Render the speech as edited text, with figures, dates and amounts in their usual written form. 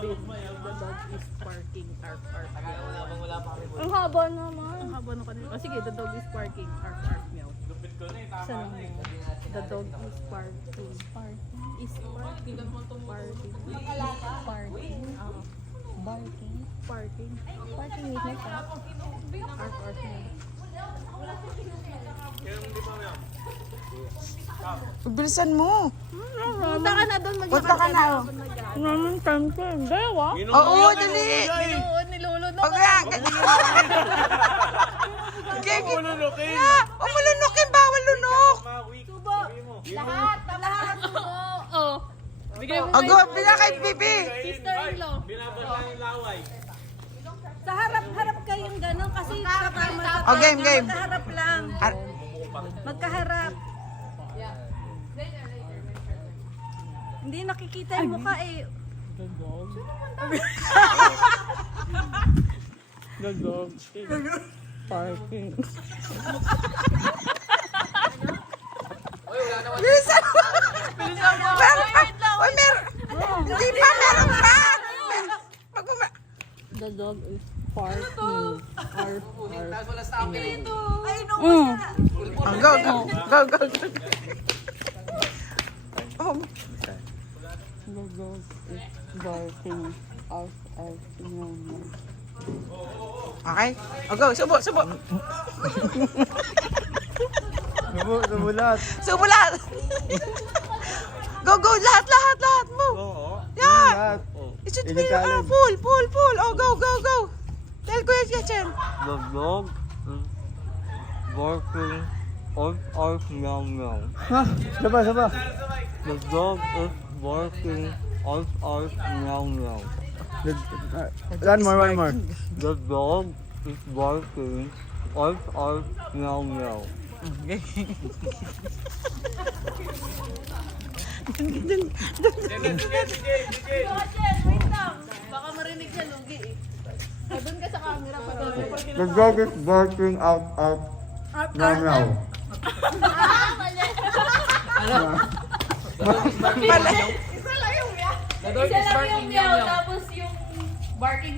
din. The dog is barking. Arf, arf, meow. Ang haba naman. Ang haba nung kanina. Oh, sige, the dog is barking. Arf, arf, meow. Saan ang meow? The dog is barking. Is barking. Barking. Barking. Oo. Barking. Barking. Barking witness ha? Arf, arf, meow. Bilisan mo. Punta ka na doon. Punta ka na. Naman time ko. Dalawa? Oo, dali. Oo, nilulunok. O kaya,Ulunukin! umulunukin, bawal lunok. Subo. Lahat. Lahat. Subo. Oo. Bigay mo Ago, bila kay Bibi. sister-in-law. Binabasa yung laway. Sa harap-harap kayong gano'n kasi kasama sa Oh, game, game. Magkaharap lang. Ar- Magkaharap. Hindi nakikita yung mukha eh. The dog is barking. Bilisan mo. Meron pa. Uy, meron. Hindi pa, meron pa. The dog is barking. Arf, arf. Ay, no. Oh, go, go, go, go. Oh, The dog is barking. Arf, arf, meow, meow. okay. Oh, go, subo, subo. Namulat. Subo lahat. Go, go, lahat, lahat, lahat mo. Oo. Yeah. It should be full, full, full. Oh, go, go, go. Tell Kuya Chechen. The dog is barking. Arf, meow, meow. Ha? Saba, saba. The dog is barking. Arf, meow, meow. One more, one more. The dog is barking. Arf, meow, meow. Wait lang. Baka marinig siya lugi eh. Doon ka sa camera pa doon. The dog is barking out, meow, meow. Mali. Isa lang yung meow tapos yung barking.